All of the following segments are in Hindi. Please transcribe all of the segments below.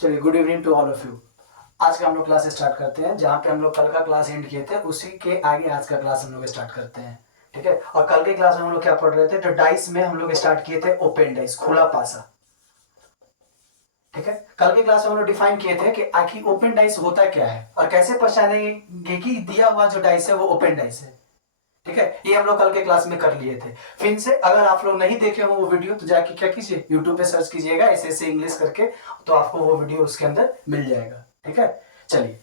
चलिए, good evening to all of you. आज का हम लोग क्लास स्टार्ट करते हैं। जहाँ पे हम लोग कल का क्लास एंड किए थे उसी के आगे आज का क्लास हम लोग स्टार्ट करते हैं। ठीक है। और कल के क्लास में हम लोग क्या पढ़ रहे थे, तो डाइस में हम लोग स्टार्ट किए थे ओपन डाइस, खुला पासा। ठीक है। कल के क्लास में हम लोग डिफाइन किए थे कि आखिर ओपन डाइस होता क्या है और कैसे पहचानेंगे कि दिया हुआ जो डाइस है वो ओपन डाइस है। ठीक है। ये हम लोग कल के क्लास में कर लिए थे। फिर से अगर आप लोग नहीं देखे हो वो वीडियो तो जाके क्या कीजिए, यूट्यूब पे सर्च कीजिएगा ऐसे इंग्लिश करके, तो आपको वो वीडियो उसके अंदर मिल जाएगा। ठीक है। चलिए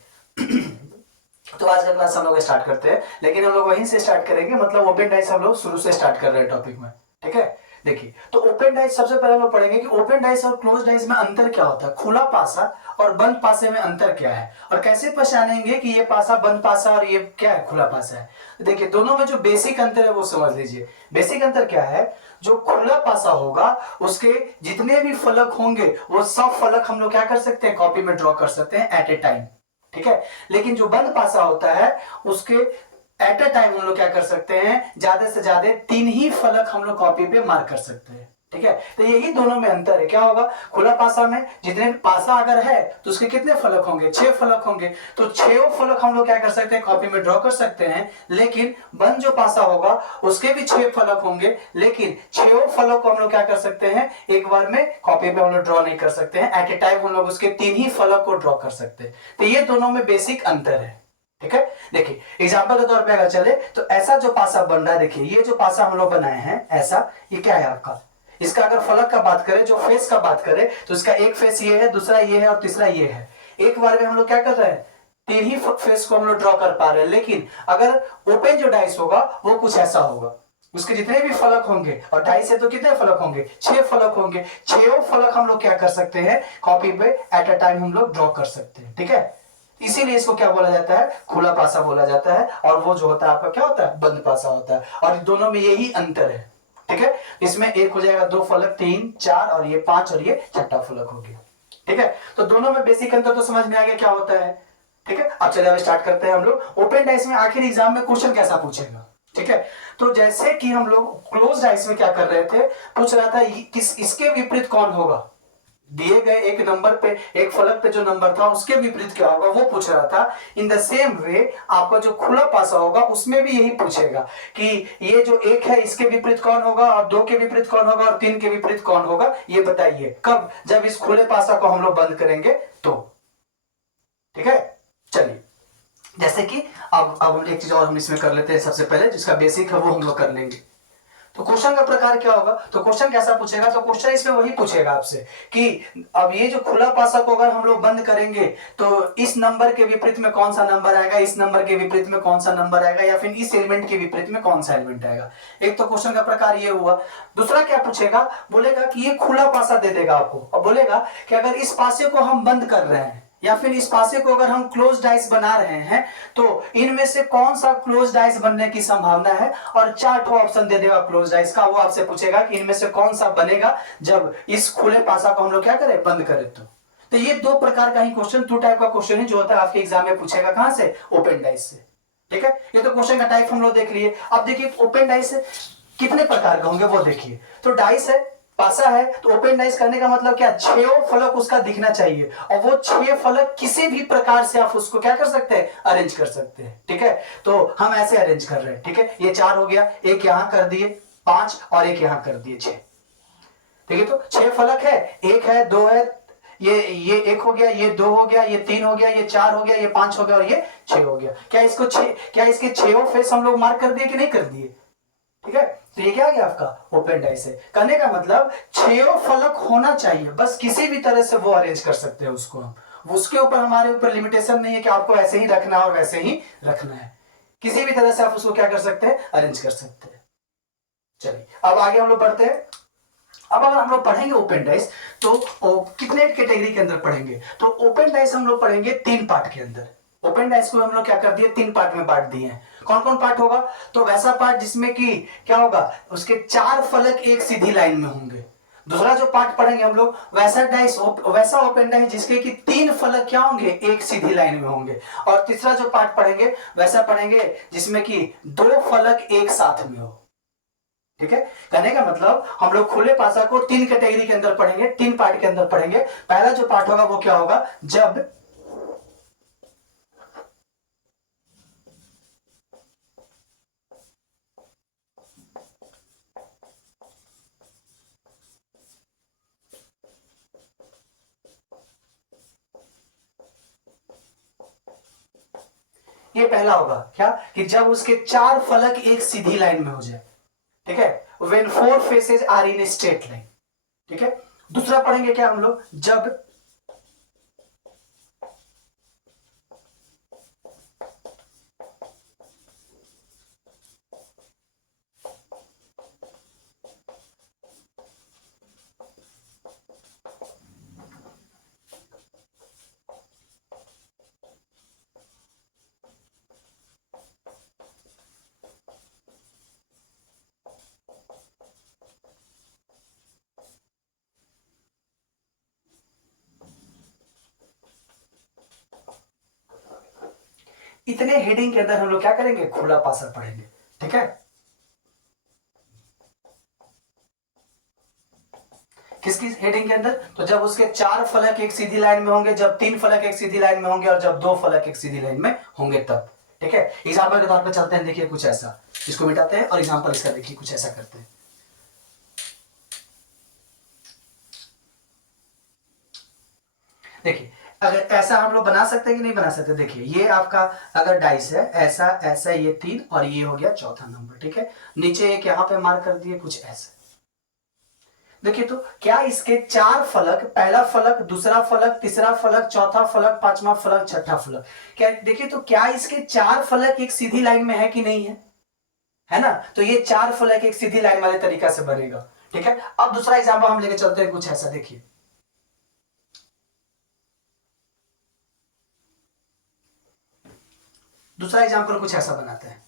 तो आज का क्लास हम लोग स्टार्ट करते हैं, लेकिन हम लोग वहीं से स्टार्ट करेंगे, मतलब ओपन डाइस हम लोग शुरू से स्टार्ट कर रहे हैं टॉपिक में। ठीक है। देखिए, तो ओपन डाइस सबसे पहले हम लोग पढ़ेंगे कि ओपन डाइस और क्लोज डाइस में अंतर क्या होता है, खुला पासा और बंद पासे में अंतर क्या है, और कैसे पहचानेंगे कि ये पासा बंद पासा और ये क्या है, खुला पासा है। देखिए, दोनों में जो बेसिक अंतर है वो समझ लीजिए। बेसिक अंतर क्या है, जो खुला पासा होगा उसके जितने भी फलक होंगे वो सब फलक हम लोग क्या कर सकते हैं, कॉपी में ड्रॉ कर सकते हैं एट ए टाइम। ठीक है। लेकिन जो बंद पासा होता है उसके एट अ टाइम हम लोग क्या कर सकते हैं, ज्यादा से ज्यादा 3 ही फलक हम लोग कॉपी पे मार्क कर सकते हैं। ठीक है। तो यही दोनों में अंतर है। क्या होगा, खुला पासा में जितने पासा अगर है तो उसके कितने फलक होंगे, 6 फलक होंगे, तो 6 फलक हम लोग क्या कर सकते हैं, कॉपी में ड्रॉ कर सकते हैं। लेकिन बंद जो पासा होगा उसके भी 6 फलक होंगे, लेकिन 6 फलक को हम लोग क्या कर सकते हैं, एक बार में कॉपी पे हम लोग ड्रॉ नहीं कर सकते हैं। एट ए टाइम हम लोग उसके 3 ही फलक को ड्रॉ कर सकते हैं। तो ये दोनों में बेसिक अंतर है। ठीक है। देखिए, एग्जांपल के तौर पे अगर चले तो ऐसा जो पासा बन रहा है, देखिए ये जो पासा हम लोग बनाए हैं ऐसा, ये क्या है आपका, इसका अगर फलक का बात करें, जो फेस का बात करें, तो इसका एक फेस ये है, दूसरा ये है और तीसरा ये है। एक बार में हम लोग क्या कर रहे हैं, 3 ही फेस को हम लोग ड्रॉ कर पा रहे हैं। लेकिन अगर ओपन जो डाइस होगा वो कुछ ऐसा होगा, उसके जितने भी फलक होंगे, और डाइस है तो कितने फलक होंगे, 6 फलक होंगे। 6 फलक हम लोग क्या कर सकते हैं, कॉपी पे एट अ टाइम हम लोग ड्रॉ कर सकते हैं। ठीक है। इसीलिए इसको क्या बोला जाता है, खुला पासा बोला जाता है, और वो जो होता है आपका क्या होता है, बंद पासा होता है। और दोनों में यही अंतर है। ठीक है। इसमें एक हो जाएगा 2 फलक, 3, 4 और ये 5 और ये छठा फलक हो गया। ठीक है। तो दोनों में बेसिक अंतर तो समझ में आ गया क्या होता है। ठीक है। अब चलिए अब स्टार्ट करते हैं हम लोग। ओपन डाइस में आखिर एग्जाम में क्वेश्चन कैसा पूछेगा। ठीक है। तो जैसे कि हम लोग क्लोज डाइस में क्या कर रहे थे, पूछ रहा था किस इसके विपरीत कौन होगा, दिए गए एक नंबर पे, एक फलक पे जो नंबर था उसके विपरीत क्या होगा वो पूछ रहा था। इन द सेम वे आपका जो खुला पासा होगा उसमें भी यही पूछेगा कि ये जो एक है इसके विपरीत कौन होगा, और 2 के विपरीत कौन होगा, और 3 के विपरीत कौन होगा, ये बताइए। कब, जब इस खुले पासा को हम लोग बंद करेंगे तो। ठीक है। चलिए, जैसे कि अब एक चीज और हम इसमें कर लेते हैं। सबसे पहले जिसका बेसिक है वो हम लोग कर लेंगे। तो क्वेश्चन का प्रकार क्या होगा, तो क्वेश्चन कैसा पूछेगा, तो क्वेश्चन इसमें वही पूछेगा आपसे कि अब ये जो खुला पासा को अगर हम लोग बंद करेंगे तो इस नंबर के विपरीत में कौन सा नंबर आएगा, इस नंबर के विपरीत में कौन सा नंबर आएगा, या फिर इस एलिमेंट के विपरीत में कौन सा एलिमेंट आएगा। एक तो क्वेश्चन का प्रकार ये हुआ। दूसरा क्या पूछेगा, बोलेगा कि ये खुला पासा दे देगा आपको, और बोलेगा कि अगर इस पासे को हम बंद कर रहे हैं या फिर इस पासे को अगर हम क्लोज डाइस बना रहे हैं तो इनमें से कौन सा क्लोज डाइस बनने की संभावना है, और 4 ऑप्शन दे देगा क्लोज डाइस का। वो आपसे पूछेगा कि इनमें से कौन सा बनेगा जब इस खुले पासा को हम लोग क्या करें, बंद करें तो ये 2 प्रकार का ही क्वेश्चन, 2 टाइप का क्वेश्चन है जो होता है आपके एग्जाम में पूछेगा, कहां से, ओपन डाइस से। ठीक है। ये तो क्वेश्चन का टाइप हम लोग देख लिए। अब देखिए ओपन डाइस कितने प्रकार के होंगे वो देखिए। तो डाइस है, पासा है, तो ओपन डाइस करने का मतलब क्या, 6 फलक उसका दिखना चाहिए, और वो 6 फलक किसी भी प्रकार से आप उसको क्या कर सकते हैं, अरेंज कर सकते हैं। ठीक है। तो हम ऐसे अरेंज कर रहे हैं। ठीक है। ये 4 हो गया, एक यहां कर दिए 5 और एक यहां कर दिए 6। ठीक है। तो 6 फलक है, 1 है, 2 है, ये 1 हो गया, ये 2 हो गया, ये 3 हो गया, ये 4 हो गया, ये 5 हो गया और ये 6 हो गया। क्या इसको 6, क्या इसके 6 फेस हम लोग मार्क कर दिए कि नहीं कर दिए। ठीक है। तो ये क्या आ गया आपका, ओपन डाइस है। कहने का मतलब 6 फलक होना चाहिए, बस किसी भी तरह से वो अरेंज कर सकते हैं उसको हम, उसके ऊपर हमारे ऊपर लिमिटेशन नहीं है कि आपको ऐसे ही रखना है और वैसे ही रखना है। किसी भी तरह से आप उसको क्या कर सकते हैं, अरेंज कर सकते हैं। चलिए अब आगे हम लोग बढ़ते हैं। अब अगर हम लोग पढ़ेंगे ओपन डाइस तो कितने कैटेगरी के अंदर पढ़ेंगे, तो ओपन डाइस हम लोग पढ़ेंगे 3 पार्ट के अंदर। ओपन डाइस को हम लोग क्या कर दिए, 3 पार्ट में बांट दिए हैं। कौन कौन पार्ट होगा, तो वैसा पार्ट जिसमें कि क्या होगा, उसके 4 फलक एक सीधी लाइन में होंगे। दूसरा जो पार्ट पढ़ेंगे हम लोग, वैसा ओपन डाइस जिसके कि 3 फलक क्या होंगे, एक सीधी लाइन में होंगे। और तीसरा जो पार्ट पढ़ेंगे वैसा पढ़ेंगे जिसमें कि 2 फलक एक साथ में हो। ठीक है, कहने का मतलब हम लोग खुले पासा को तीन कैटेगरी के अंदर पढ़ेंगे, तीन पार्ट के अंदर पढ़ेंगे। पहला जो पार्ट होगा वो क्या होगा, जब ये पहला होगा क्या, कि जब उसके चार फलक एक सीधी लाइन में हो जाए। ठीक है, when four faces are in straight line. ठीक है, दूसरा पढ़ेंगे क्या हम लोग, जब इतने हेडिंग के अंदर हम लोग क्या करेंगे, खुला पासा पढ़ेंगे। ठीक है, किसकी हेडिंग के अंदर, तो जब उसके चार फलक एक सीधी लाइन में होंगे, जब तीन फलक एक सीधी लाइन में होंगे, और जब दो फलक एक सीधी लाइन में होंगे तब। ठीक है, एग्जाम्पल के तौर पे चलते हैं, देखिए कुछ ऐसा, इसको मिटाते हैं और एग्जाम्पल इसका देखिए कुछ ऐसा करते हैं। देखिए, अगर ऐसा हम लोग बना सकते हैं कि नहीं बना सकते, देखिए ये आपका अगर डाइस है, ऐसा ऐसा, ये तीन और ये हो गया चौथा नंबर। ठीक है, नीचे एक यहां पे मार्क कर दिए कुछ ऐसा। देखिए तो क्या इसके चार फलक, पहला फलक, दूसरा फलक, तीसरा फलक, चौथा फलक, पांचवा फलक, छठा फलक, क्या देखिए तो क्या इसके चार फलक एक सीधी लाइन में है कि नहीं है ना, तो ये चार फलक एक सीधी लाइन वाले तरीका से बनेगा। ठीक है, अब दूसरा एग्जाम्पल हम लेके चलते हैं कुछ ऐसा, देखिए दूसरा एग्जाम्पल कुछ ऐसा बनाते हैं।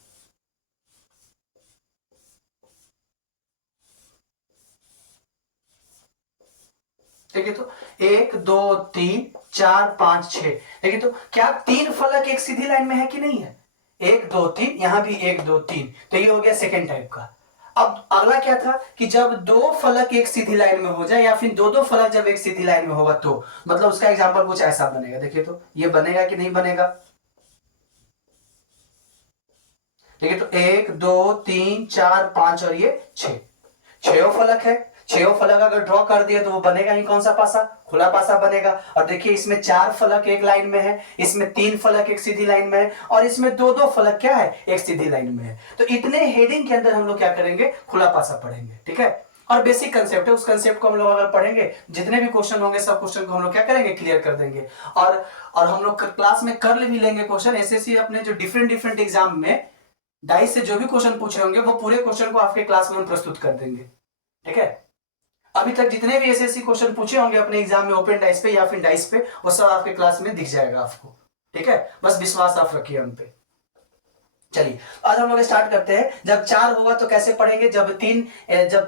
देखिए तो एक दो तीन चार पांच छह, देखिए तो क्या तीन फलक एक सीधी लाइन में है कि नहीं है, एक दो तीन, यहां भी एक दो तीन, तो ये हो गया सेकेंड टाइप का। अब अगला क्या था कि जब दो फलक एक सीधी लाइन में हो जाए, या फिर दो दो फलक जब एक सीधी लाइन में होगा, तो मतलब उसका एग्जांपल कुछ ऐसा बनेगा। देखिए तो ये बनेगा कि नहीं बनेगा, देखिए तो एक दो तीन चार पांच और ये छह, छह फलक है। छह फलक अगर ड्रॉ कर दिया तो वो बनेगा ही कौन सा पासा, खुला पासा बनेगा। और देखिए इसमें चार फलक एक लाइन में है, इसमें तीन फलक एक सीधी लाइन में है, और इसमें दो दो फलक क्या है, एक सीधी लाइन में है। तो इतने हेडिंग के अंदर हम लोग क्या करेंगे, खुला पासा पढ़ेंगे। ठीक है, और बेसिक कंसेप्ट है, उस कंसेप्ट को हम लोग अगर पढ़ेंगे, जितने भी क्वेश्चन होंगे सब क्वेश्चन को हम लोग क्या करेंगे, क्लियर कर देंगे। और हम लोग क्लास में कर भी लेंगे क्वेश्चन। एसएससी अपने जो डिफरेंट डिफरेंट एग्जाम में डाइस से जो भी क्वेश्चन पूछे होंगे, वो पूरे क्वेश्चन को आपके क्लास में हम प्रस्तुत कर देंगे। ठीक है, अभी तक जितने भी एसएससी क्वेश्चन पूछे होंगे अपने एग्जाम में ओपन डाइस पे या फिर डाइस पे, वो सब आपके क्लास में दिख जाएगा आपको। ठीक है, बस विश्वास आप रखिए हम पे। चलिए आज हम लोग स्टार्ट करते हैं। जब चार होगा तो कैसे पढ़ेंगे, जब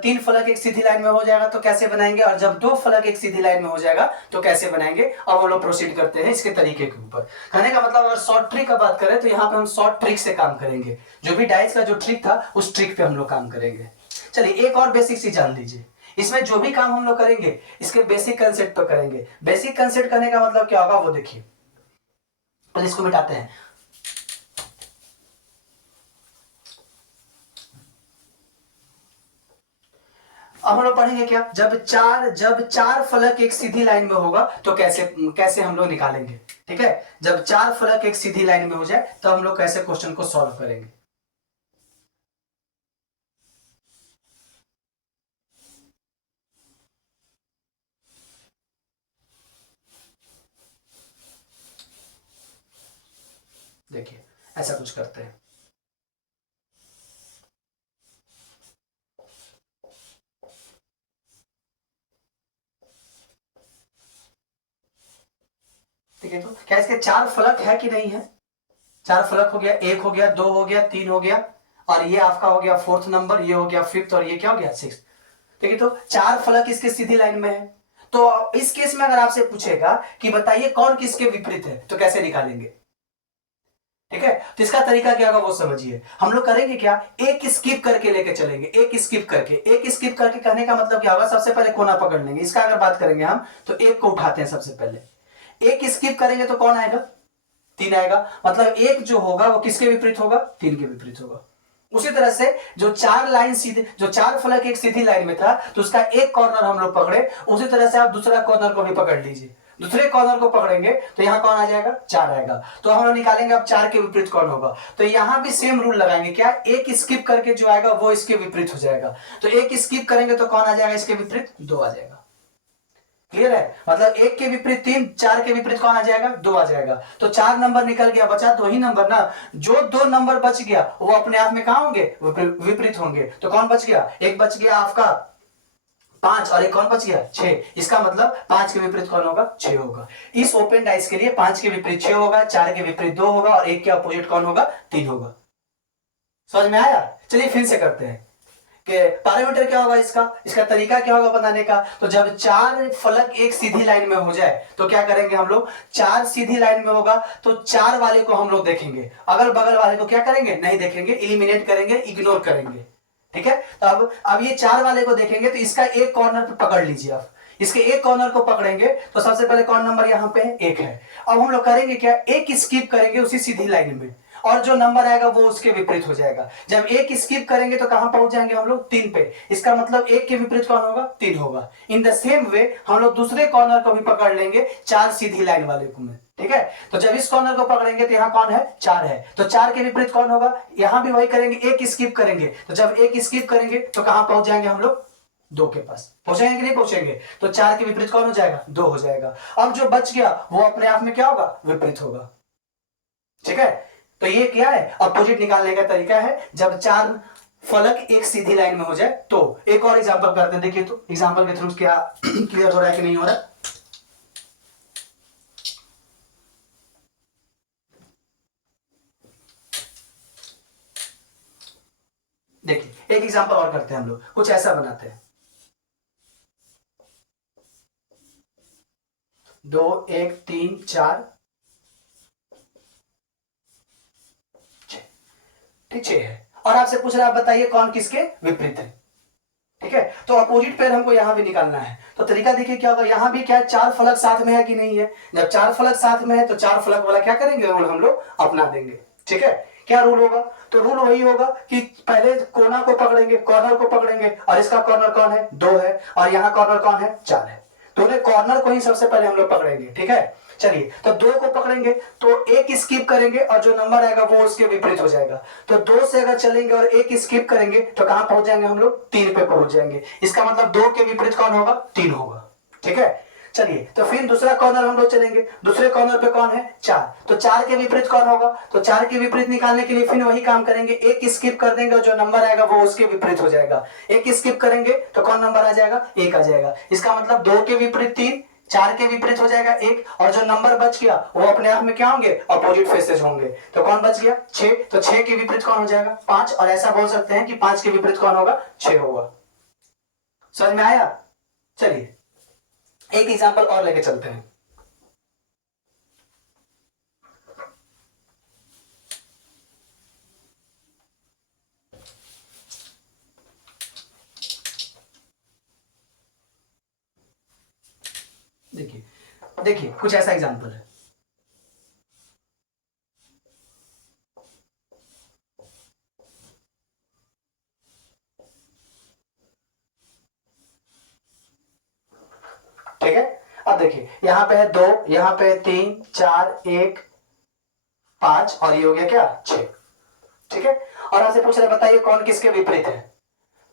तीन फलक एक सीधी लाइन में हो जाएगा तो कैसे बनाएंगे, और जब दो फलक एक सीधी लाइन में हो जाएगा तो कैसे बनाएंगे। अब हम लोग प्रोसीड करते हैं इसके तरीके के ऊपर। कहने का मतलब अगर शॉर्ट ट्रिक का बात करें तो यहाँ पे हम शॉर्ट ट्रिक से काम करेंगे। जो भी डाइस का जो ट्रिक था उस ट्रिक पे हम लोग काम करेंगे। चलिए एक और बेसिक चीज जान लीजिए, इसमें जो भी काम हम लोग करेंगे इसके बेसिक कंसेप्ट पर करेंगे। बेसिक कंसेप्ट करने का मतलब क्या होगा वो देखिए, पहले इसको मिटाते हैं। अब हम लोग पढ़ेंगे क्या, जब चार फलक एक सीधी लाइन में होगा तो कैसे कैसे हम लोग निकालेंगे। ठीक है, जब चार फलक एक सीधी लाइन में हो जाए तो हम लोग कैसे क्वेश्चन को सॉल्व करेंगे। देखिए ऐसा कुछ करते हैं। ठीक है, तो क्या इसके चार फलक है कि नहीं है, चार फलक हो गया, एक हो गया, दो हो गया, तीन हो गया, और ये आपका हो गया फोर्थ नंबर, ये हो गया फिफ्थ, और ये क्या हो गया सिक्स। ठीक है, तो चार फलक इसके सीधी लाइन में है। तो इस केस में अगर आपसे पूछेगा कि बताइए कौन किसके विपरीत है, तो कैसे निकालेंगे। ठीक है। तो इसका तरीका क्या होगा वो समझिए। हम लोग करेंगे क्या, एक स्किप करके लेके चलेंगे, एक स्किप करके। एक स्किप करके कहने का मतलब क्या होगा, सबसे पहले कोना पकड़ लेंगे। इसका अगर बात करेंगे हम तो एक को उठाते हैं सबसे पहले। एक स्किप करेंगे तो कौन आएगा, 3 आएगा। मतलब एक जो होगा वो किसके विपरीत होगा, 3 के विपरीत होगा। उसी तरह से जो 4 लाइन सीधे, जो 4 फलक एक सीधी लाइन में था तो उसका एक कॉर्नर हम लोग पकड़े, उसी तरह से आप दूसरा कॉर्नर को भी पकड़ लीजिए। दूसरे कॉर्नर को पकड़ेंगे तो यहां कौन आ जाएगा, 4 आएगा। तो हम लोग निकालेंगे अब 4 के विपरीत कौन होगा। तो यहां भी सेम रूल लगाएंगे, क्या, एक स्किप करके जो आएगा वो इसके विपरीत हो जाएगा। तो एक स्किप करेंगे तो कौन आ जाएगा इसके विपरीत, 2 आ जाएगा। क्लियर है, मतलब एक के विपरीत 3, 4 के विपरीत कौन आ जाएगा, 2 आ जाएगा। तो 4 नंबर निकल गया, बचा 2 ही नंबर ना। जो 2 नंबर बच गया वो अपने आप में कहां होंगे, विपरीत होंगे। तो कौन बच गया, एक बच गया आपका 5 और एक कौन बच गया, 6। इसका मतलब 5 के विपरीत कौन होगा, 6 होगा। इस ओपन डाइस के लिए 5 के विपरीत 6 होगा, 4 के विपरीत 2 होगा और 1 के अपोजिट कौन होगा, 3 होगा। समझ में आया। चलिए फिर से करते हैं कि पैरामीटर क्या होगा इसका, इसका तरीका क्या होगा बनाने का। तो जब 4 फलक एक सीधी लाइन में हो जाए तो क्या करेंगे हम लोग, 4 सीधी लाइन में होगा तो 4 वाले को हम लोग देखेंगे, अगल बगल वाले को क्या करेंगे, नहीं देखेंगे, इलिमिनेट करेंगे, इग्नोर करेंगे। ठीक है। तो अब ये 4 वाले को देखेंगे तो इसका एक कॉर्नर पे पकड़ लीजिए आप। इसके एक कॉर्नर को पकड़ेंगे तो सबसे पहले कौन नंबर यहां पे है, 1 है। अब हम लोग करेंगे क्या, एक स्किप करेंगे उसी सीधी लाइन में और जो नंबर आएगा वो उसके विपरीत हो जाएगा। जब एक स्किप करेंगे तो कहां पहुंच जाएंगे हम लोग, 3 पे। इसका मतलब 1 के विपरीत कौन होगा, 3 होगा। इन द सेम वे हम लोग दूसरे कॉर्नर को भी पकड़ लेंगे 4 सीधी लाइन वाले को में। ठीक है। तो जब इस कॉर्नर को पकड़ेंगे तो यहाँ कौन है, 4 है। तो 4 के विपरीत कौन होगा, यहां भी वही करेंगे, एक स्किप करेंगे। तो जब एक स्किप करेंगे तो कहां पहुंच जाएंगे हम लोग, 2 के पास। पहुंचेंगे कि नहीं पहुंचेंगे। तो 4 के विपरीत कौन हो जाएगा, 2 हो जाएगा। अब जो बच गया वो अपने आप में क्या होगा, विपरीत होगा। ठीक है। तो ये क्या है, अपोजिट निकालने का तरीका है जब 4 फलक एक सीधी लाइन में हो जाए। तो एक और एग्जांपल करते हैं, देखिए तो एग्जांपल के थ्रू क्या क्लियर हो रहा है कि नहीं हो रहा। देखिए एक एग्जांपल और करते हैं हम लोग, कुछ ऐसा बनाते हैं। 2 1 3 4 6, ठीक 6 है। और आपसे पूछ रहा है बताइए कौन किसके विपरीत है। ठीक है। तो अपोजिट पेयर हमको यहां भी निकालना है। तो तरीका देखिए क्या होगा, यहां भी क्या 4 फलक साथ में है कि नहीं है। जब 4 फलक साथ में है तो 4 फलक वाला क्या करेंगे, रूल हम लोग अपना देंगे। ठीक है। क्या रूल होगा, तो रूल वही होगा कि पहले कोना को पकड़ेंगे, कॉर्नर को पकड़ेंगे और इसका कॉर्नर कौन है, 2 है और यहाँ कॉर्नर कौन है, 4 है। तो उन्हें कॉर्नर को ही सबसे पहले हम लोग पकड़ेंगे। ठीक है। चलिए तो 2 को पकड़ेंगे तो एक स्किप करेंगे और जो नंबर आएगा वो उसके विपरीत हो जाएगा। तो 2 से अगर चलेंगे और एक स्किप करेंगे तो कहां पहुंच जाएंगे हम लोग, 3 पे पहुंच जाएंगे। इसका मतलब 2 के विपरीत कौन होगा, 3 होगा। ठीक है। चलिए तो फिर दूसरा कॉर्नर हम लोग चलेंगे, दूसरे कॉर्नर पे कौन है, 4। तो 4 के विपरीत कौन होगा, तो 4 के विपरीत निकालने के लिए फिर वही काम करेंगे, एक स्किप कर देंगे और जो नंबर आएगा वो उसके विपरीत हो जाएगा। एक स्किप करेंगे तो कौन नंबर आ जाएगा, 1 आ जाएगा। इसका मतलब 2 के विपरीत 3, 4 के विपरीत हो जाएगा 1 और जो नंबर बच गया वो अपने आप में क्या होंगे, अपोजिट फेसेस होंगे। तो कौन बच गया, 6। तो 6 के विपरीत कौन हो जाएगा, 5। और ऐसा बोल सकते हैं कि 5 के विपरीत कौन होगा, 6 होगा। समझ में आया। चलिए एक एग्जांपल और लेके चलते हैं। देखिए देखिए कुछ ऐसा एग्जांपल है। ठीक है। अब देखिए यहां पे है 2, यहां पे 3 4 1 5 और ये हो गया क्या, 6। ठीक है। और आपसे पूछ रहे बताइए कौन किसके विपरीत है।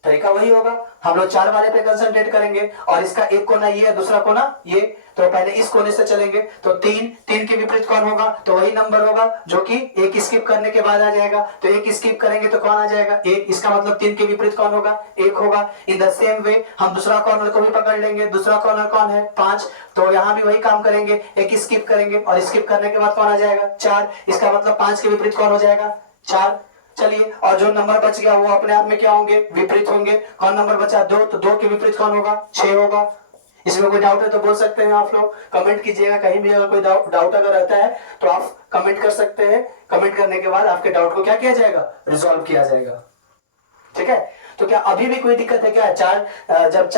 तरीका वही होगा, हम लोग 4 वाले पे कंसंट्रेट करेंगे और इसका एक कोना ये है, दूसरा कोना ये। तो पहले इस कोने से चलेंगे तो 3 के विपरीत कौन होगा, तो वही नंबर होगा जो कि एक स्किप करने के बाद आ जाएगा। तो एक स्किप करेंगे तो कौन आ जाएगा, 1। इसका मतलब 3 के विपरीत कौन होगा, 1 होगा। इन द सेम वे हम दूसरा कॉर्नर को भी पकड़ लेंगे, दूसरा कॉर्नर कौन है, 5। तो यहां भी वही काम करेंगे, एक स्किप करेंगे और स्किप करने के बाद कौन आ जाएगा, 4। इसका मतलब 5 के विपरीत कौन हो जाएगा, 4। चलिए और जो नंबर बच गया वो अपने आप में क्या होंगे, विपरीत होंगे। कौन नंबर बचा, 2। तो 2 के विपरीत कौन होगा, 6 होगा। इसमें कोई डाउट है तो बोल सकते हैं आप लोग, कमेंट कीजिएगा। कहीं भी अगर कोई डाउट अगर रहता है तो आप कमेंट कर सकते हैं। कमेंट करने के बाद आपके डाउट को क्या किया जाएगा, रिजॉल्व किया जाएगा। ठीक है, तो क्या अभी भी कोई दिक्कत है क्या? जब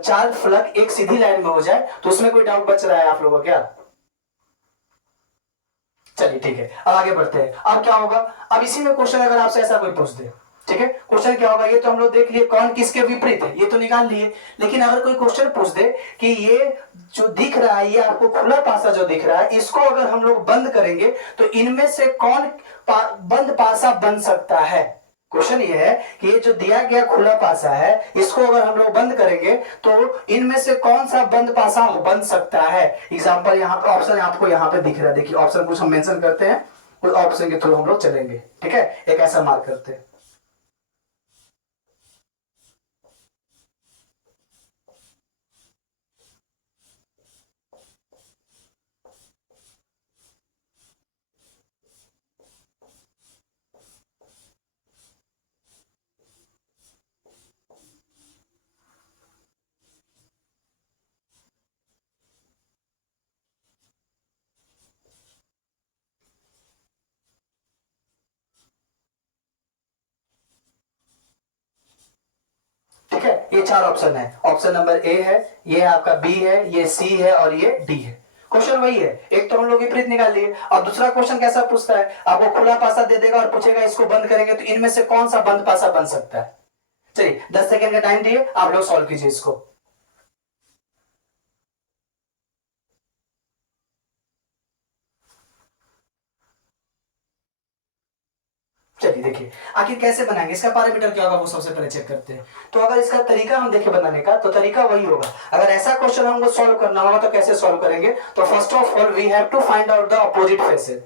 चार फलक एक सीधी लाइन में हो जाए तो उसमें कोई डाउट बच रहा है आप लोगों को क्या? चलिए ठीक है, अब आगे बढ़ते हैं। अब क्या होगा, अब इसी में क्वेश्चन अगर आपसे ऐसा कोई पूछ दे, ठीक है, क्वेश्चन क्या होगा, ये तो हम लोग देख लिए कौन किसके विपरीत है, ये तो निकाल लिए। लेकिन अगर कोई क्वेश्चन पूछ दे कि ये जो दिख रहा है, ये आपको खुला पासा जो दिख रहा है, इसको अगर हम लोग बंद करेंगे तो इनमें से कौन बंद पासा बन सकता है? क्वेश्चन ये है कि ये जो दिया गया खुला पासा है, इसको अगर हम लोग बंद करेंगे तो इनमें से कौन सा बंद पासा बन सकता है? एग्जांपल यहाँ पे ऑप्शन आपको यहाँ पे दिख रहा है, देखिए ऑप्शन कुछ हम मेंशन करते हैं, उस ऑप्शन के थ्रू हम लोग चलेंगे। ठीक है, एक ऐसा मार्क करते हैं। ठीक है, ये चार ऑप्शन है, ऑप्शन नंबर ए है, ये आपका बी है, ये सी है और ये डी है। क्वेश्चन वही है, एक तो हम लोग विपरीत निकाल लिए, और दूसरा क्वेश्चन कैसा पूछता है, आपको खुला पासा दे देगा और पूछेगा इसको बंद करेंगे तो इनमें से कौन सा बंद पासा बन सकता है। चलिए 10 सेकंड का टाइम दिए, आप लोग सॉल्व कीजिए इसको। चलिए देखिए आखिर कैसे बनाएंगे, इसका पैरामीटर क्या होगा वो सबसे पहले चेक करते हैं। तो अगर इसका तरीका हम देखें बनाने का, तो तरीका वही होगा। अगर ऐसा क्वेश्चन हमको सॉल्व करना होगा तो कैसे सॉल्व करेंगे, तो first of all we have to find out the opposite faces.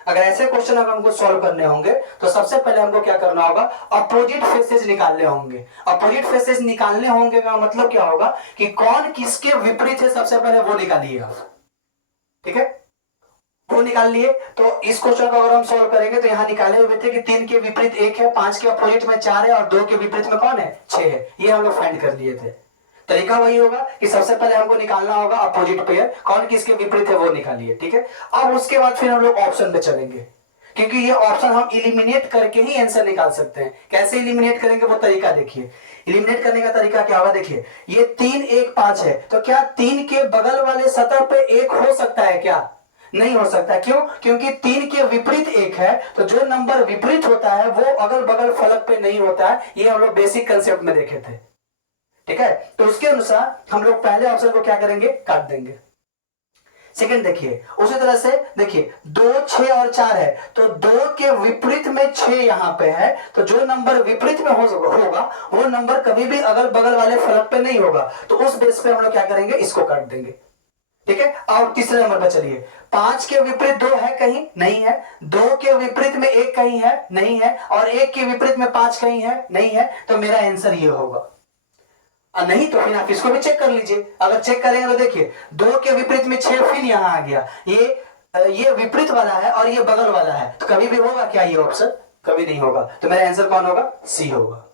अगर ऐसे क्वेश्चन अगर हमको सॉल्व करने होंगे तो सबसे पहले हमको क्या करना होगा, अपोजिट फेसेस निकालने होंगे। अपोजिट फेसेस निकालने होंगे का मतलब क्या होगा कि कौन किसके विपरीत है, सबसे पहले वो निकालिए आप। ठीक है, वो निकाल लिए। तो इस क्वेश्चन को अगर हम सॉल्व करेंगे तो यहां निकाले हुए थे कि 3 के विपरीत 1 है, 5 के अपोजिट में 4 है और 2 के विपरीत में कौन है, 6 है। ये हम लोग फाइंड कर लिए थे। तरीका वही होगा कि सबसे पहले हमको निकालना होगा अपोजिट पेयर, कौन किसके विपरीत है वो निकालिए। ठीक है, अब उसके बाद फिर हम लोग ऑप्शन पे चलेंगे, क्योंकि ये ऑप्शन हम इलिमिनेट करके ही आंसर निकाल सकते हैं। कैसे इलिमिनेट करेंगे वो तरीका देखिए। इलिमिनेट करने का तरीका क्या होगा, देखिए ये 3 1 5 है, तो क्या 3 के बगल वाले सतह पे 1 हो सकता है क्या? नहीं हो सकता। क्यों? क्योंकि 3 के विपरीत 1 है, तो जो नंबर विपरीत होता है वो अगल बगल फलक पे नहीं होता है। ये हम लोग बेसिक कंसेप्ट में देखे थे। ठीक है, तो उसके अनुसार हम लोग पहले ऑप्शन को क्या करेंगे, काट देंगे। सेकंड देखिए, उसी तरह से देखिए 2 6 और 4 है, तो 2 के विपरीत में 6 यहां पे है, तो जो नंबर विपरीत में होगा वो नंबर कभी भी अगल बगल वाले फलक पे नहीं होगा। तो उस बेस पे हम लोग क्या करेंगे, इसको काट देंगे। ठीक है, और तीसरे नंबर पर चलिए, 5 के विपरीत 2 है कहीं, नहीं है। 2 के विपरीत में 1 कहीं है, नहीं है। और 1 के विपरीत में 5 कहीं है, नहीं है। तो मेरा आंसर ये होगा। नहीं तो फिर आप इसको भी चेक कर लीजिए। अगर चेक करेंगे तो देखिए 2 के विपरीत में 6 फिर यहां आ गया, ये विपरीत वाला है और ये बगल वाला है, तो कभी भी होगा क्या ये ऑप्शन? कभी नहीं होगा। तो मेरा आंसर कौन होगा, सी होगा।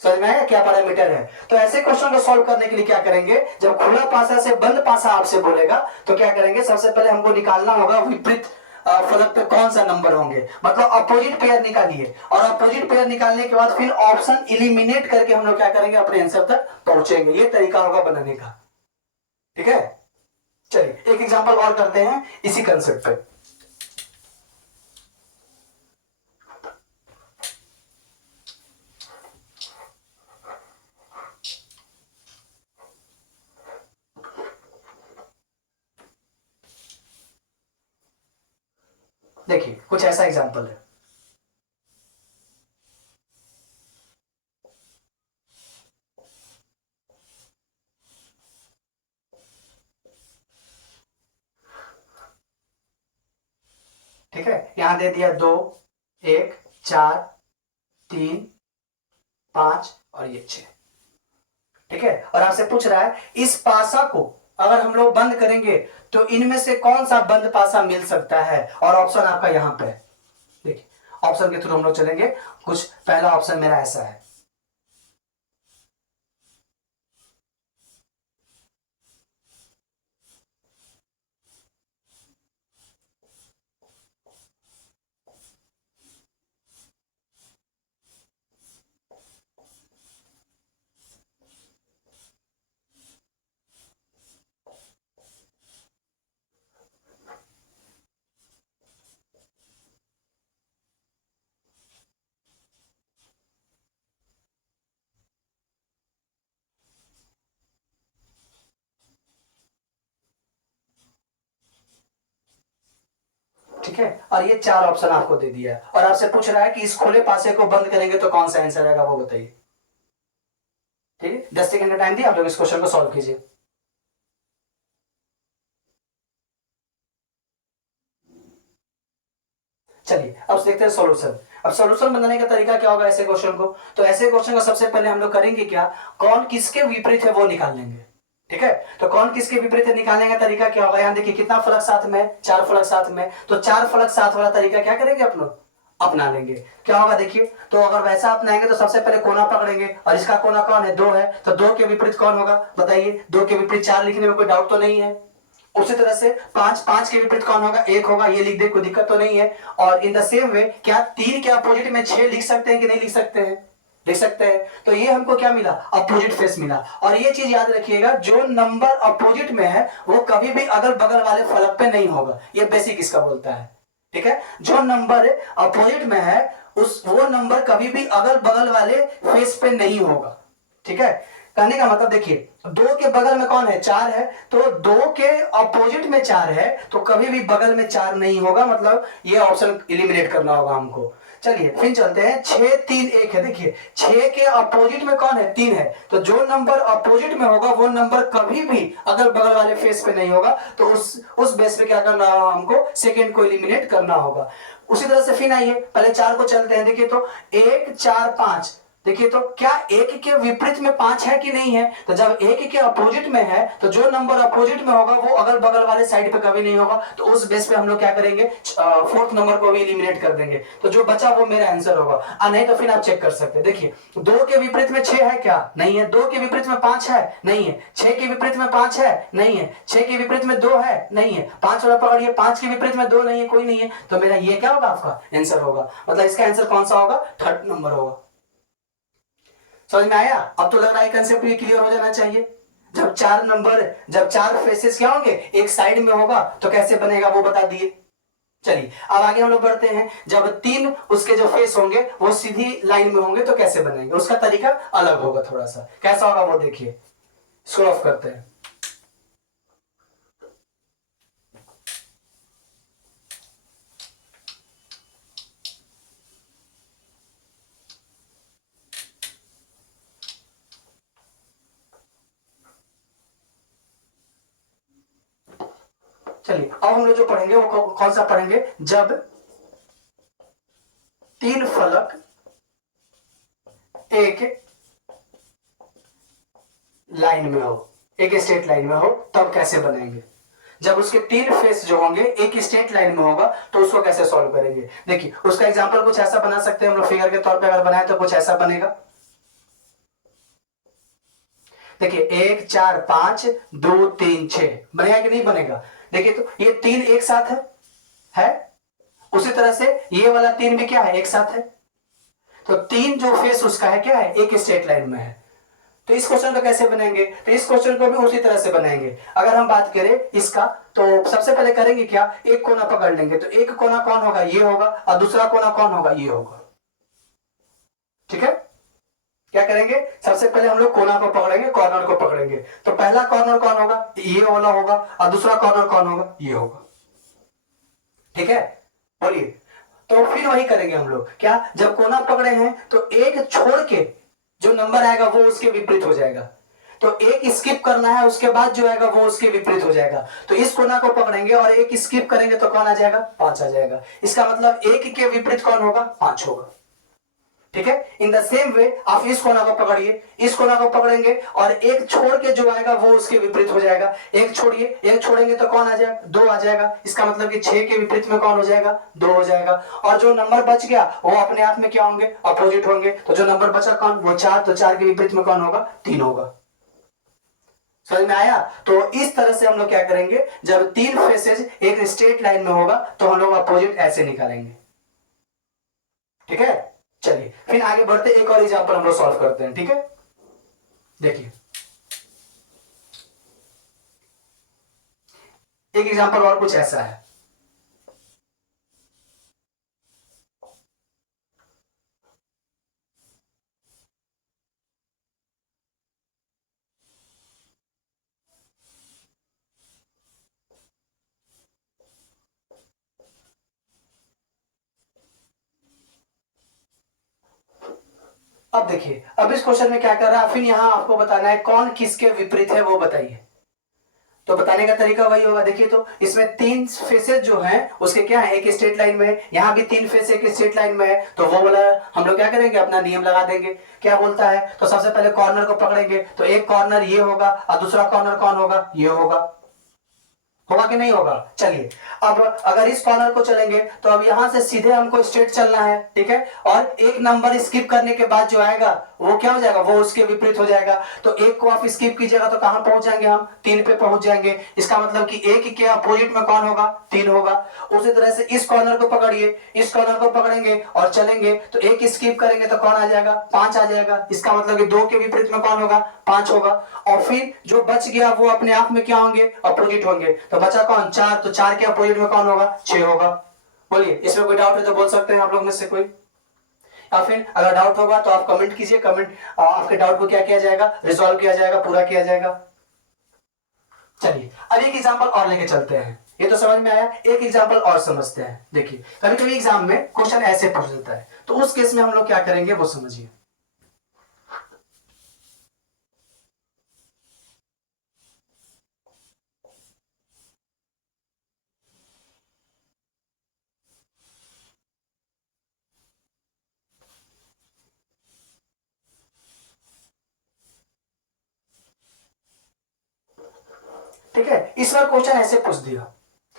समझ में आया क्या पैरामीटर है? तो ऐसे क्वेश्चन को सॉल्व करने के लिए क्या करेंगे, जब खुला पासा से बंद पासा आपसे बोलेगा तो क्या करेंगे, सबसे पहले हमको निकालना होगा विपरीत फलक पे कौन सा नंबर होंगे, मतलब अपोजिट पेयर निकालिए। और अपोजिट पेयर निकालने के बाद फिर ऑप्शन इलिमिनेट करके हम लोग क्या करेंगे, अपने आंसर तक पहुंचेंगे। ये तरीका होगा बनाने का। ठीक है, चलिए एक एग्जांपल और करते हैं इसी कंसेप्ट पे। देखिए कुछ ऐसा एग्जांपल है। ठीक है, यहां दे दिया 2 1 4 3 5 और ये 6। ठीक है, और आपसे पूछ रहा है इस पासा को अगर हम लोग बंद करेंगे तो इनमें से कौन सा बंद पासा मिल सकता है, और ऑप्शन आपका यहां पे है। देखिए ऑप्शन के थ्रू हम लोग चलेंगे। कुछ पहला ऑप्शन मेरा ऐसा है, ठीक है, और ये 4 ऑप्शन आपको दे दिया है और आपसे पूछ रहा है कि इस खुले पासे को बंद करेंगे तो कौन सा आंसर आएगा वो बताइए। ठीक है, 10 सेकंड का टाइम दिया, आप लोग इस क्वेश्चन को सॉल्व कीजिए। चलिए अब देखते हैं सॉल्यूशन। अब सॉल्यूशन बनाने का तरीका क्या होगा ऐसे क्वेश्चन को, तो ऐसे क्वेश्चन को सबसे पहले हम लोग करेंगे क्या, कौन किसके विपरीत है वो निकाल लेंगे। ठीक है, तो कौन किसके विपरीत है निकालने का तरीका क्या होगा, यहां देखिए कितना फलक साथ में, 4 फलक साथ में, तो 4 फलक साथ वाला तरीका क्या करेंगे आप लोग, अपना लेंगे। क्या होगा देखिए, तो अगर वैसा अपनाएंगे तो सबसे पहले कोना पकड़ेंगे और इसका कोना कौन है, 2 है, तो 2 के विपरीत कौन होगा बताइए, 2 के विपरीत 4 लिखने में कोई डाउट तो नहीं है। उसी तरह से 5, 5 के विपरीत कौन होगा, 1 होगा, ये लिख दे कोई दिक्कत तो नहीं है। और इन द सेम वे क्या 3 के अपोजिट में 6 लिख सकते हैं कि नहीं लिख सकते हैं, लिख सकते हैं। तो ये हमको क्या मिला, अपोजिट फेस मिला। और ये चीज याद रखिएगा, जो नंबर अपोजिट में है वो कभी भी अगल बगल वाले फलक पे नहीं होगा, ये बेसिक इसका बोलता है। ठीक है, जो नंबर अपोजिट में है उस वो नंबर कभी भी अगल बगल वाले फेस पे नहीं होगा। ठीक है, कहने का मतलब देखिए, 2 के बगल में कौन है, 4 है, तो 2 के अपोजिट में 4 है तो कभी भी बगल में 4 नहीं होगा, मतलब ये ऑप्शन एलिमिनेट करना होगा हमको। चलिए फिर चलते हैं, 6 3 1 है, देखिए 6 के अपोजिट में कौन है, 3 है, तो जो नंबर अपोजिट में होगा वो नंबर कभी भी अगल बगल वाले फेस पे नहीं होगा, तो उस बेस पे क्या करना होगा हमको, सेकेंड को एलिमिनेट करना होगा। उसी तरह से फिर आइए, पहले 4 को चलते हैं, देखिए तो 1 4 5, देखिए तो क्या 1 के विपरीत में 5 है कि नहीं है, तो जब 1 के अपोजिट में है तो जो नंबर अपोजिट में होगा वो अगल बगल वाले साइड पे कभी नहीं होगा, तो उस बेस पे हम लोग क्या करेंगे, फोर्थ नंबर को भी एलिमिनेट कर देंगे, तो जो बचा वो मेरा आंसर होगा। नहीं तो फिर आप चेक कर सकते हैं, देखिए 2 के विपरीत में 6 है क्या, नहीं है, 2 के विपरीत में 5 है, नहीं है, 6 के विपरीत में 5 है, नहीं है, 6 के विपरीत में 2 है, नहीं है, 5 वाला पकड़िए, 5 के विपरीत में 2 नहीं है, कोई नहीं है, तो मेरा ये क्या होगा, आपका आंसर होगा, मतलब इसका आंसर कौन सा होगा, थर्ड नंबर होगा। समझ में आया, अब तो लग रहा है कंसेप्ट ये क्लियर हो जाना चाहिए। जब 4 फेसेस क्या होंगे, एक साइड में होगा तो कैसे बनेगा वो बता दिए। चलिए अब आगे हम लोग बढ़ते हैं, जब 3 उसके जो फेस होंगे वो सीधी लाइन में होंगे तो कैसे बनेंगे, उसका तरीका अलग होगा, थोड़ा सा कैसा होगा वो देखिए। स्क्रॉल ऑफ करते हैं। चलिए अब हम लोग जो पढ़ेंगे वो कौन सा पढ़ेंगे, जब 3 फलक एक लाइन में हो, एक स्ट्रेट लाइन में हो, तब कैसे बनेंगे। जब उसके 3 फेस जो होंगे एक स्ट्रेट लाइन में होगा तो उसको कैसे सॉल्व करेंगे। देखिए उसका एग्जांपल कुछ ऐसा बना सकते हैं हम लोग, फिगर के तौर पे अगर बनाए तो कुछ ऐसा बनेगा। देखिए 1 4 5 2 3 6 बनेगा कि नहीं बनेगा। देखिए तो ये 3 एक साथ है, उसी तरह से ये वाला 3 भी क्या है, एक साथ है, तो 3 जो फेस उसका है क्या है, एक स्ट्रेट लाइन में है। तो इस क्वेश्चन को कैसे बनाएंगे, तो इस क्वेश्चन को भी उसी तरह से बनाएंगे। अगर हम बात करें इसका, तो सबसे पहले करेंगे क्या, एक कोना पकड़ लेंगे, तो एक कोना कौन होगा, ये होगा, और दूसरा कोना कौन होगा, ये होगा। ठीक है, क्या करेंगे, सबसे पहले हम लोग कोना को पकड़ेंगे, कॉर्नर को पकड़ेंगे, तो पहला कॉर्नर कौन होगा, ये वाला होगा, और दूसरा कॉर्नर कौन होगा, ये होगा। ठीक है, बोलिए, तो फिर वही करेंगे हम लोग, क्या जब कोना पकड़े हैं तो एक छोड़ के जो नंबर आएगा वो उसके विपरीत हो जाएगा, तो एक स्किप करना है, उसके बाद जो आएगा वो उसके विपरीत हो जाएगा, तो इस कोना को पकड़ेंगे और एक स्किप करेंगे तो कौन आ जाएगा, 5 आ जाएगा। इसका मतलब एक के विपरीत कौन होगा, 5 होगा। ठीक है, इन द सेम वे आप इस कोना को पकड़िए, इस कोना को पकड़ेंगे और एक छोड़ के जो आएगा वो उसके विपरीत हो जाएगा, एक छोड़िए, एक छोड़ेंगे तो कौन आ जाएगा, 2 आ जाएगा। इसका मतलब कि 6 के विपरीत में कौन हो जाएगा, 2 हो जाएगा, और जो नंबर बच गया वो अपने आप में क्या होंगे, अपोजिट होंगे, तो जो नंबर बचा कौन, वो 4, तो 4 के विपरीत में कौन होगा, 3 होगा। समझ में आया, तो इस तरह से हम लोग क्या करेंगे, जब 3 फेसेस एक स्ट्रेट लाइन में होगा तो हम लोग अपोजिट ऐसे निकालेंगे। ठीक है, चलिए फिर आगे बढ़ते, एक और एग्जांपल हम लोग सॉल्व करते हैं। ठीक है, देखिए एक एग्जांपल और कुछ ऐसा है, अब देखिए, अब इस क्वेश्चन में क्या कर रहा है, फिर यहाँ आपको बताना है कौन किसके विपरीत है वो बताइए। तो बताने का तरीका वही होगा। देखिए तो इसमें तीन फेसेस जो हैं उसके क्या है, एक स्ट्रेट लाइन में है, यहाँ भी तीन फेस एक स्ट्रेट लाइन में है, तो वो वाला हम लोग क्या करेंगे, अपना नियम लगा देंगे। क्या बोलता है, तो सबसे पहले कॉर्नर को पकड़ेंगे, तो एक कॉर्नर ये होगा और दूसरा कॉर्नर कौन होगा, ये होगा कि नहीं होगा। चलिए अब अगर इस कॉर्नर को चलेंगे तो अब यहां से सीधे हमको स्ट्रेट चलना है, ठीक है, और एक नंबर स्किप करने के बाद जो आएगा वो क्या हो जाएगा, वो उसके विपरीत हो जाएगा। तो एक को आप स्किप कीजिएगा तो कहां पहुंच जाएंगे, हम 3 पे पहुंच जाएंगे। इसका मतलब कि एक के अपोजिट में कौन होगा, 3 होगा। उसी तरह से इस कॉर्नर को पकड़िए, इस कॉर्नर को पकड़ेंगे और चलेंगे तो एक स्किप करेंगे तो कौन आ जाएगा, 5 आ जाएगा। इसका मतलब कि 2 के विपरीत में कौन होगा, 5 होगा। और फिर जो बच गया वो अपने आप में क्या होंगे, अपोजिट होंगे। तो बचा कौन, 4, तो 4 के अपोजिट में कौन होगा, 6 होगा। बोलिए, इसमें कोई डाउट है तो बोल सकते हैं आप लोग में से कोई, या फिर अगर डाउट होगा तो आप कमेंट कीजिए। कमेंट आपके डाउट को क्या किया जाएगा, रिजॉल्व किया जाएगा, पूरा किया जाएगा। चलिए अब एक एग्जांपल और लेके चलते हैं। ये तो समझ में आया, एक एग्जांपल और समझते हैं। देखिए कभी कभी एग्जाम में क्वेश्चन ऐसे पूछ देता है, तो उस केस में हम लोग क्या करेंगे वो समझिए। ठीक है, इस बार क्वेश्चन ऐसे पूछ दिया,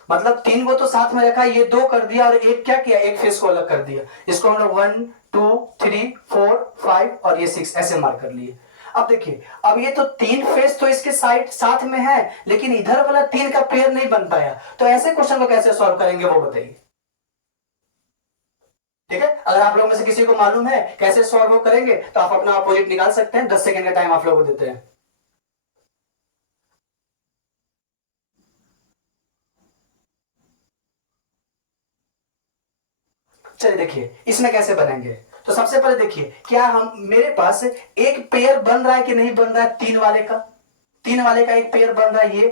मतलब 3 को तो साथ में रखा, ये 2 कर दिया और एक क्या किया, एक फेस को अलग कर दिया। इसको हम लोग 1 2 3 4 5 और ये 6 ऐसे मार्क कर लिए। अब देखिए, अब ये तो 3 फेस तो इसके साइड साथ में है, लेकिन इधर वाला 3 का पेयर नहीं बन पाया, तो ऐसे क्वेश्चन को कैसे सॉल्व करेंगे वो बताइए। ठीक है, अगर आप लोग में से किसी को मालूम है कैसे सॉल्व वो करेंगे तो आप अपना अपोजिट निकाल सकते हैं। 10 सेकंड का टाइम आप लोगों को देते हैं। चलिए देखिए इसमें कैसे बनेंगे। तो सबसे पहले देखिए, क्या हम मेरे पास एक पेयर बन रहा है कि नहीं बन रहा है, 3 वाले का, 3 वाले का एक पेयर बन रहा है ये,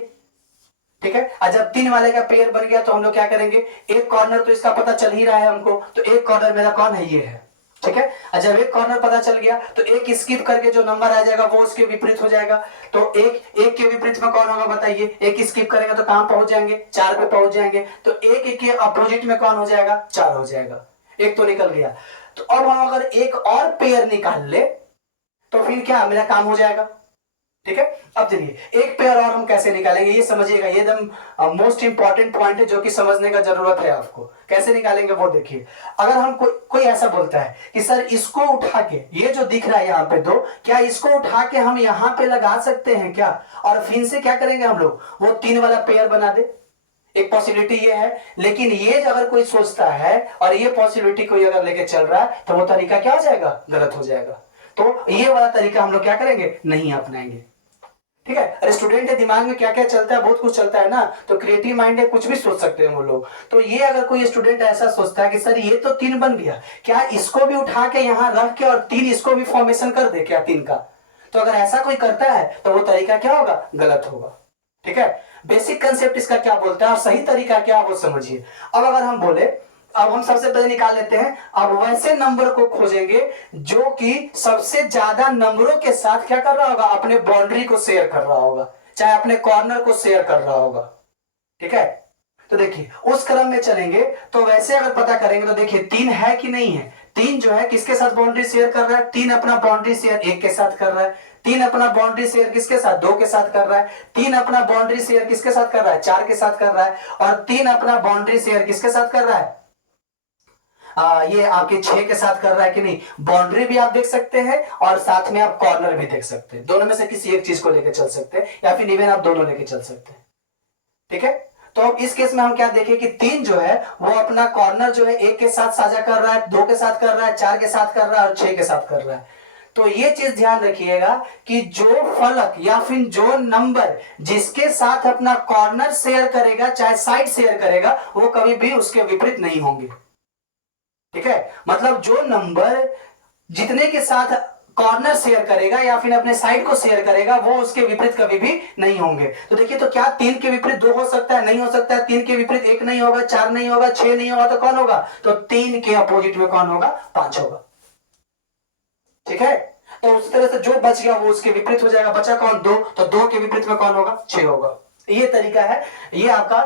ठीक है। और जब 3 वाले का पेयर बन गया तो हम लोग क्या करेंगे, एक कॉर्नर तो इसका पता चल ही रहा है हमको, तो एक कॉर्नर मेरा कौन है, ये है, ठीक है। और जब एक कॉर्नर पता चल गया तो एक स्किप करके जो नंबर आ जाएगा वो उसके विपरीत हो जाएगा। तो एक के विपरीत में कौन होगा बताइए, एक स्किप करेंगे तो कहां पहुंच जाएंगे, 4 पे पहुंच जाएंगे। तो एक के अपोजिट में कौन हो जाएगा, 4 हो जाएगा। एक तो निकल गया। तो अब हम अगर एक और पेयर निकाल ले तो फिर क्या मेरा काम हो जाएगा, ठीक है। अब चलिए एक पेयर और हम कैसे निकालेंगे ये समझिएगा, ये एकदम मोस्ट इंपॉर्टेंट पॉइंट है जो कि समझने का जरूरत है आपको। कैसे निकालेंगे वो देखिए। अगर हम कोई ऐसा बोलता है कि सर इसको उठा के, ये जो दिख रहा है यहाँ पे 2, क्या इसको उठा के हम यहाँ पे लगा सकते हैं क्या, और फिर से क्या करेंगे हम लोग, वो 3 वाला पेयर बना दे। एक पॉसिबिलिटी ये है, लेकिन ये अगर कोई सोचता है और ये पॉसिबिलिटी कोई अगर लेके चल रहा है तो वो तरीका क्या हो जाएगा, गलत हो जाएगा। तो ये वाला तरीका हम लोग क्या करेंगे, नहीं अपनाएंगे, ठीक है। अरे स्टूडेंट के दिमाग में क्या क्या चलता है, बहुत कुछ चलता है ना, तो क्रिएटिव माइंड है, कुछ भी सोच सकते हैं वो लोग। तो ये अगर कोई स्टूडेंट ऐसा सोचता है कि सर ये तो 3 बन गया, क्या इसको भी उठा के यहाँ रख के और 3 इसको भी फॉर्मेशन कर दे क्या 3 का, तो अगर ऐसा कोई करता है तो वो तरीका क्या होगा, गलत होगा, ठीक है। बेसिक कंसेप्ट इसका क्या बोलता है और सही तरीका क्या वो समझिए। अब अगर हम बोले, अब हम सबसे पहले निकाल लेते हैं, अब वैसे नंबर को खोजेंगे जो कि सबसे ज्यादा नंबरों के साथ क्या कर रहा होगा, अपने बाउंड्री को शेयर कर रहा होगा, चाहे अपने कॉर्नर को शेयर कर रहा होगा, ठीक है। तो देखिए उस क्रम में चलेंगे, तो वैसे अगर पता करेंगे तो देखिए 3 है कि नहीं है, 3 जो है किसके साथ बाउंड्री शेयर कर रहा है, 3 अपना बाउंड्री शेयर 1 के साथ कर रहा है, 3 अपना बाउंड्री शेयर किसके साथ, 2 के साथ कर रहा है, 3 अपना बाउंड्री शेयर किसके साथ कर रहा है, 4 के साथ कर रहा है, और 3 अपना बाउंड्री शेयर किसके साथ कर रहा है, ये आपके 6 के साथ कर रहा है कि नहीं। बाउंड्री भी आप देख सकते हैं और साथ में आप कॉर्नर भी देख सकते हैं, दोनों में से किसी एक चीज को लेकर चल सकते हैं, या फिर इवन आप दोनों लेके चल सकते हैं, ठीक है। तो अब इस केस में हम क्या देखें कि 3 जो है वो अपना कॉर्नर जो है 1 के साथ साझा कर रहा है, 2 के साथ कर रहा है, 4 के साथ कर रहा है और 6 के साथ कर रहा है। तो ये चीज ध्यान रखिएगा कि जो फलक या फिर जो नंबर जिसके साथ अपना कॉर्नर शेयर करेगा चाहे साइड शेयर करेगा, वो कभी भी उसके विपरीत नहीं होंगे, ठीक है। मतलब जो नंबर जितने के साथ कॉर्नर शेयर करेगा या फिर अपने साइड को शेयर करेगा वो उसके विपरीत कभी भी नहीं होंगे। तो देखिए, तो क्या 3 के विपरीत 2 हो सकता है, नहीं हो सकता है। 3 के विपरीत 1 नहीं होगा, 4 नहीं होगा, 6 नहीं होगा, तो कौन होगा, तो 3 के अपोजिट में कौन होगा, 5 होगा। ठीक है। तो उस तरह से जो बच गया वो उसके विपरीत हो जाएगा। बचा कौन? 2, तो 2 के विपरीत में कौन होगा? 6 होगा। ये तरीका है, ये आपका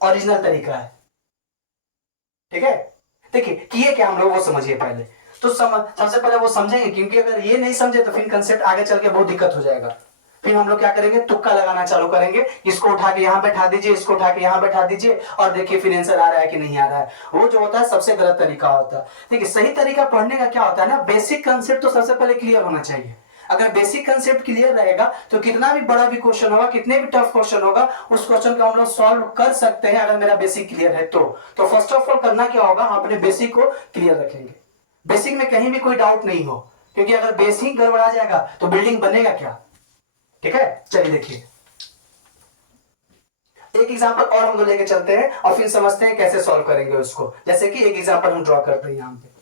ओरिजिनल तरीका है। ठीक है, देखिए किए क्या हम लोग वो समझिए पहले। तो सबसे पहले वो समझेंगे, क्योंकि अगर ये नहीं समझे तो फिर कंसेप्ट आगे चल के बहुत दिक्कत हो जाएगा। फिर हम लोग क्या करेंगे? तुक्का लगाना चालू करेंगे, इसको उठा के यहां बैठा दीजिए, इसको उठा के यहां बैठा दीजिए, और देखिए फिर आंसर आ रहा है कि नहीं आ रहा है। वो जो होता है सबसे गलत तरीका होता है। देखिए सही तरीका पढ़ने का क्या होता है ना, बेसिक कंसेप्ट तो सबसे पहले क्लियर होना चाहिए। अगर बेसिक कंसेप्ट क्लियर रहेगा तो कितना भी बड़ा भी क्वेश्चन होगा, कितने भी टफ क्वेश्चन होगा, उस क्वेश्चन को हम लोग सॉल्व कर सकते हैं अगर मेरा बेसिक क्लियर है तो फर्स्ट ऑफ ऑल करना क्या होगा, हम अपने बेसिक को क्लियर रखेंगे। बेसिक में कहीं भी कोई डाउट नहीं हो, क्योंकि अगर बेसिक गड़बड़ा जाएगा तो बिल्डिंग बनेगा क्या? ठीक है, चलिए देखिए एक एग्जांपल और हम लोग लेके चलते हैं और फिर समझते हैं कैसे सॉल्व करेंगे उसको। जैसे कि एक एग्जांपल हम ड्रॉ करते हैं यहां पे।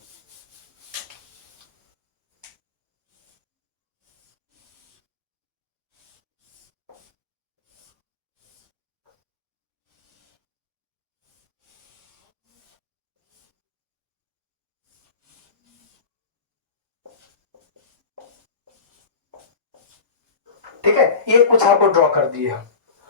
ठीक है, ये कुछ आपको ड्रॉ कर दिए हम,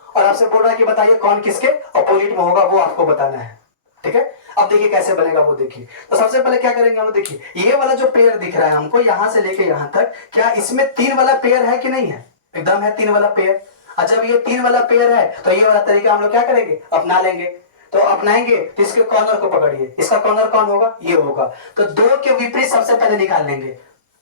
और आपसे बोल रहा है कि बताइए कौन किसके अपोजिट में होगा, वो आपको बताना है। ठीक है, अब देखिए कैसे बनेगा वो देखिए। तो सबसे पहले क्या करेंगे हम लोग, देखिए ये वाला जो पेयर दिख रहा है हमको यहां से लेके यहां तक, क्या इसमें 3 वाला पेयर है कि नहीं है? एकदम है 3 वाला पेयर। और जब ये 3 वाला पेयर है तो ये वाला तरीका हम लोग क्या करेंगे? अपना लेंगे। तो अपनाएंगे तो इसके कॉर्नर को पकड़िए, इसका कॉर्नर कौन होगा? ये होगा। तो 2 के विपरीत सबसे पहले निकाल लेंगे।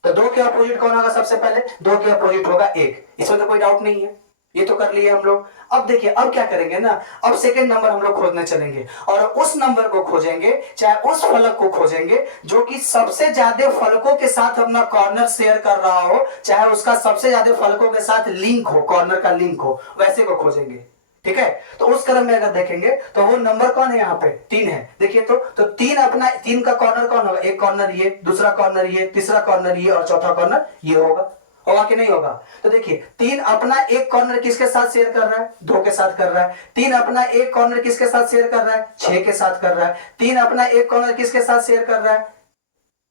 तो 2 के अपोजिट कौन होगा? सबसे पहले 2 के अपोजिट होगा 1। इसमें तो कोई डाउट नहीं है, ये तो कर लिए हम लोग। अब देखिए अब क्या करेंगे ना, अब सेकंड नंबर हम लोग खोजने चलेंगे, और उस नंबर को खोजेंगे, चाहे उस फलक को खोजेंगे जो कि सबसे ज्यादा फलकों के साथ अपना कॉर्नर शेयर कर रहा हो, चाहे उसका सबसे ज्यादा फलकों के साथ लिंक हो, कॉर्नर का लिंक हो, वैसे को खोजेंगे। ठीक है, तो उस क्रम में अगर देखेंगे तो वो नंबर कौन है? यहाँ पे 3 है। देखिए तो 3 अपना 3 का कॉर्नर कौन होगा? एक कॉर्नर ये, दूसरा कॉर्नर ये, तीसरा कॉर्नर ये, और चौथा कॉर्नर ये होगा। होगा कि नहीं होगा? तो देखिए 3 अपना एक कॉर्नर किसके साथ शेयर कर रहा है? 2 के साथ कर रहा है। 3 अपना एक कॉर्नर किसके साथ शेयर कर रहा है? 6 के साथ कर रहा है। 3 अपना एक कॉर्नर किसके साथ शेयर कर रहा है?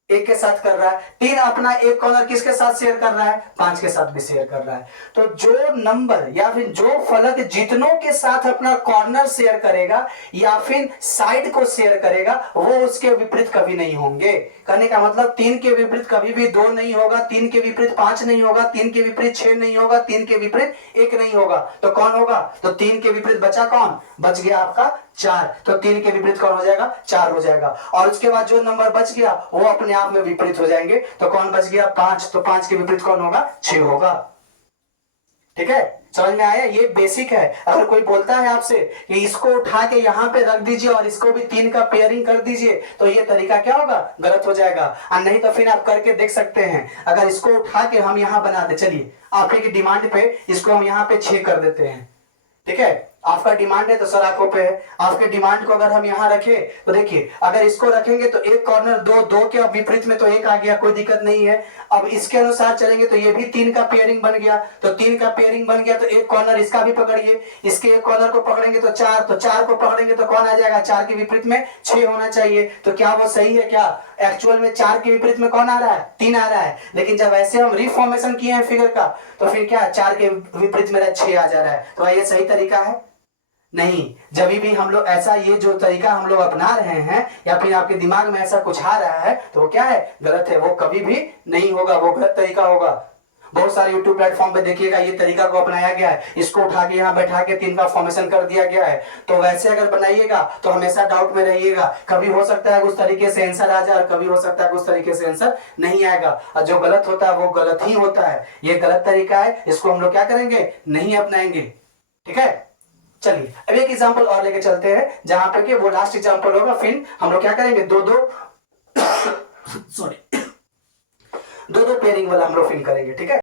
1 के साथ कर रहा है। 3 अपना एक कॉर्नर किसके साथ शेयर कर रहा है? 5 के साथ भी शेयर कर रहा है। तो जो नंबर या फिर जो फलक जितनों के साथ अपना कॉर्नर शेयर करेगा या फिर साइड को शेयर करेगा, वो उसके विपरीत कभी नहीं होंगे। कहने का मतलब 3 के विपरीत कभी भी 2 नहीं होगा, 3 के विपरीत 5 नहीं होगा, 3 के विपरीत 6 नहीं होगा, 3 के विपरीत 1 नहीं होगा। तो कौन होगा? तो 3 के विपरीत बचा कौन? बच गया आपका 4। तो 3 के विपरीत कौन हो जाएगा? 4 हो जाएगा। और उसके बाद जो नंबर बच गया वो अपने आप में विपरीत हो जाएंगे। तो कौन बच गया? 5। तो 5 के विपरीत कौन होगा? 6 होगा। ठीक है, समझ में आया? ये बेसिक है। अगर कोई बोलता है आपसे कि इसको उठा के यहां पे रख दीजिए और इसको भी 3 का पेयरिंग कर दीजिए, तो ये तरीका क्या होगा? गलत हो जाएगा। और नहीं तो फिर आप करके देख सकते हैं। अगर इसको उठा के हम यहां बना दे, चलिए आप ही की डिमांड पे इसको हम यहां पे 6 कर देते हैं। ठीक है, आपका डिमांड है तो सर आंखों पे है। आपके डिमांड को अगर हम यहां रखें तो देखिए अगर इसको रखेंगे तो एक कॉर्नर 2, 2 के विपरीत में तो 1 आ गया, कोई दिक्कत नहीं है। अब इसके अनुसार चलेंगे तो ये भी 3 का पेयरिंग बन गया। तो 3 का पेयरिंग बन गया तो एक कॉर्नर इसका भी पकड़िए, इसके एक कॉर्नर को पकड़ेंगे तो 4, तो 4 को पकड़ेंगे तो कौन आ जाएगा? 4 के विपरीत में 6 होना चाहिए। तो क्या वो सही है? क्या एक्चुअल में 4 के विपरीत में कौन आ रहा है? 3 आ रहा है। लेकिन जब ऐसे हम रिफॉर्मेशन किए हैं फिगर का, तो फिर क्या 4 के विपरीत मेरा 6 आ जा रहा है। तो ये सही तरीका है? नहीं। जब भी हम लोग ऐसा ये जो तरीका हम लोग अपना रहे हैं या फिर आपके दिमाग में ऐसा कुछ आ रहा है तो वो क्या है? गलत है। वो कभी भी नहीं होगा, वो गलत तरीका होगा। बहुत सारे YouTube प्लेटफॉर्म पे देखिएगा ये तरीका को अपनाया गया है, इसको उठा के यहाँ बैठा के 3 का फॉर्मेशन कर दिया गया है। तो वैसे अगर बनाइएगा तो हमेशा डाउट में रहिएगा। कभी हो सकता है उस तरीके से आंसर आ जाए और कभी हो सकता है उस तरीके से आंसर नहीं आएगा। और जो गलत होता है वो गलत ही होता है। ये गलत तरीका है, इसको हम लोग क्या करेंगे? नहीं अपनाएंगे। ठीक है, चलिए अब एक एग्जांपल और लेके चलते हैं जहां पे कि वो लास्ट एग्जांपल होगा। फिर हम लोग क्या करेंगे? दो दो सॉरी दो पेयरिंग वाला हम लोग फिल करेंगे। ठीक है।